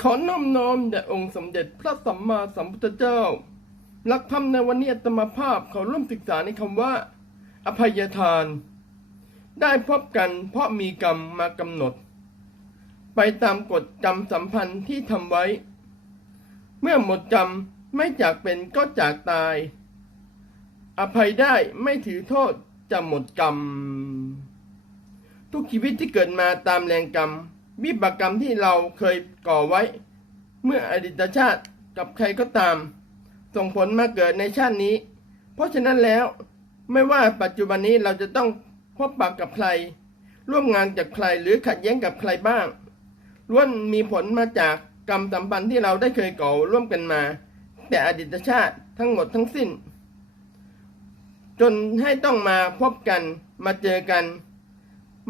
ขอน้อมน้อมแด่องค์สมเด็จพระสัมมาสัมพุทธเจ้า หลักธรรมในวันนี้อาตมาภาพเขาร่วมศึกษาในคำว่า อภัยทาน ได้พบกันเพราะมีกรรมมากำหนด ไปตามกฎกรรมสัมพันธ์ที่ทำไว้ เมื่อหมดกรรมไม่จากเป็นก็จากตาย อภัยได้ไม่ถือโทษจะหมดกรรม ทุกชีวิตที่เกิดมาตามแรงกรรม วิบากกรรมที่เราเคยก่อไว้ เมื่ออดีตชาติกับใครก็ตาม ส่งผลมาเกิดในชาตินี้ เพราะฉะนั้นแล้วไม่ว่าปัจจุบันนี้เราจะต้องพบปะกับใคร ร่วมงานกับใครหรือขัดแย้งกับใครบ้างล้วนมีผลมาจากกรรมสัมพันธ์ที่เราได้เคยก่อร่วมกันมา แต่อดีตชาติทั้งหมดทั้งสิ้น จนให้ต้องมาพบกันมาเจอกัน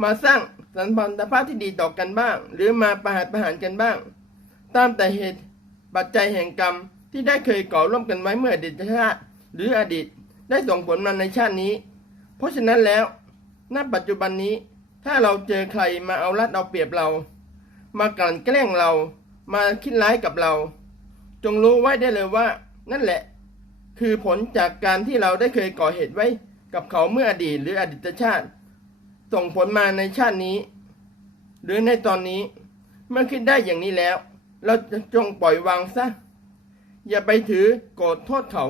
มาสร้าง สัมพันธภาพที่ดีต่อกันบ้าง หรือมาประหัตประหารกันบ้าง ตามแต่เหตุปัจจัยแห่งกรรมที่ได้เคยก่อร่วมกันไว้เมื่ออดีตชาติ หรืออดีตได้ส่งผลมาในชาตินี้ เพราะฉะนั้นแล้วณปัจจุบันนี้ถ้าเราเจอใครมาเอารัดเอาเปรียบเรา มากลั่นแกล้งเรา มาคิดร้ายกับเรา จงรู้ไว้ได้เลยว่า นั่นแหละ คือผลจากการที่เราได้เคยก่อเหตุไว้กับเขาเมื่ออดีตหรืออดีตชาติ ส่งผลมาในชาตินี้ หรือในตอนนี้ เมื่อคิดได้อย่างนี้แล้ว เราจะจงปล่อยวางซะ อย่าไปถือโกรธโทษเขา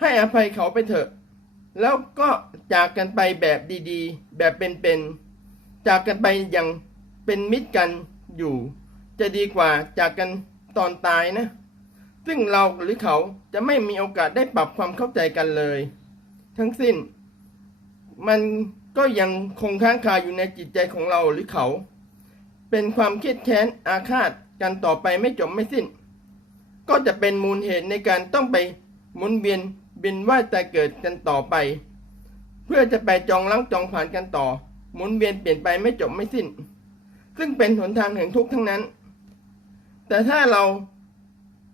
ให้อภัยเขาไปเถอะ แล้วก็จากกันไปแบบดีๆ แบบเป็นๆ จากกันไปอย่างเป็นมิตรกันอยู่ จะดีกว่าจากกันตอนตายนะ ซึ่งเราหรือเขาจะไม่มีโอกาสได้ปรับความเข้าใจกันเลย ทั้งสิ้น มัน ก็ยังคงค้างคาอยู่ในจิตใจของเราหรือเขา เป็นความเครียดแค้นอาฆาตกันต่อไปไม่จบไม่สิ้น ก็จะเป็นมูลเหตุในการต้องไปหมุนเวียนเวียนว่าแต่เกิดกันต่อไป เพื่อจะไปจองล้างจองผ่านกันต่อ หมุนเวียนเปลี่ยนไปไม่จบไม่สิ้น ซึ่งเป็นหนทางแห่งทุกข์ทั้งนั้น แต่ถ้าเรา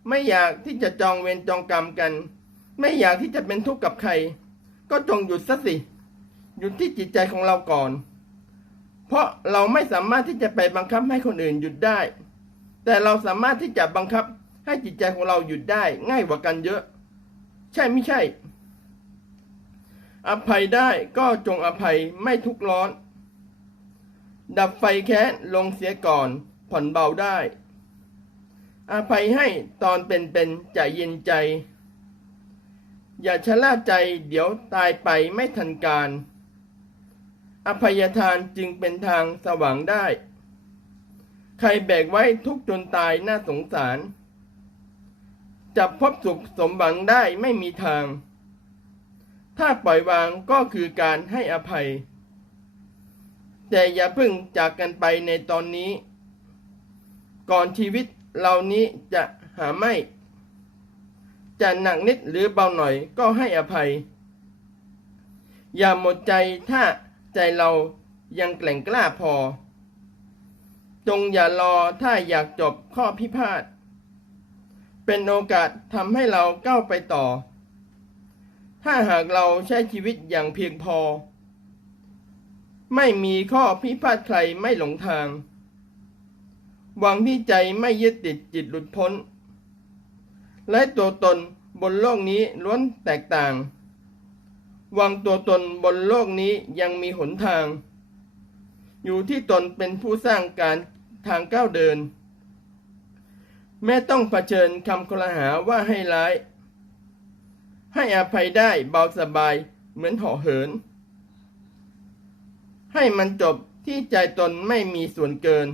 ไม่อยากที่จะจองเวรจองกรรมกัน ไม่อยากที่จะเป็นทุกข์กับใคร ก็จงหยุดซะสิ หยุดที่จิตใจของเราก่อน เพราะเราไม่สามารถที่จะไปบังคับให้คนอื่นหยุดได้ แต่เราสามารถที่จะบังคับให้จิตใจของเราหยุดได้ง่ายกว่ากันเยอะ ใช่ไม่ใช่ อภัยได้ก็จงอภัยไม่ทุกข์ร้อน ดับไฟแค้นลงเสียก่อนผ่อนเบาได้ อภัยให้ตอนเป็นๆใจเย็นใจ อย่าชะล่าใจเดี๋ยวตายไปไม่ทันการ อภัยทานจึงเป็นทางสว่างได้ ใครแบกไว้ทุกข์จนตายน่าสงสาร จะพบสุขสมหวังได้ไม่มีทาง ถ้าปล่อยวางก็คือการให้อภัย แต่อย่าเพิ่งจากกันไปในตอนนี้ ก่อนชีวิตเหล่านี้จะหาไม่จะหนักนิดหรือเบาหน่อยก็ให้อภัย อย่าหมดใจถ้า ใจเรายังแกล่งกล้าพอ จงอย่ารอถ้าอยากจบข้อพิพาท เป็นโอกาสทำให้เราก้าวไปต่อ ถ้าหากเราใช้ชีวิตอย่างเพียงพอ ไม่มีข้อพิพาทใครไม่หลงทาง หวังที่ใจไม่ยึดติดจิตหลุดพ้น และตัวตนบนโลกนี้ล้วนแตกต่าง วางตัวตนบนโลกนี้ยังมีหนทาง อยู่ที่ตนเป็นผู้สร้างการทางก้าวเดิน แม้ต้องเผชิญคำกล่าวหาว่าให้ร้าย ให้อภัยได้เบาสบายเหมือนหาะเหิน ให้มันจบที่ใจตนไม่มีส่วนเกิน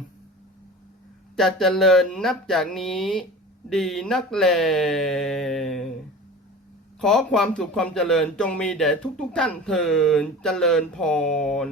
จะเจริญนับจากนี้ดีนักแล ขอความสุขความเจริญจงมีแด่ทุกๆทท่านเถินเจริญพร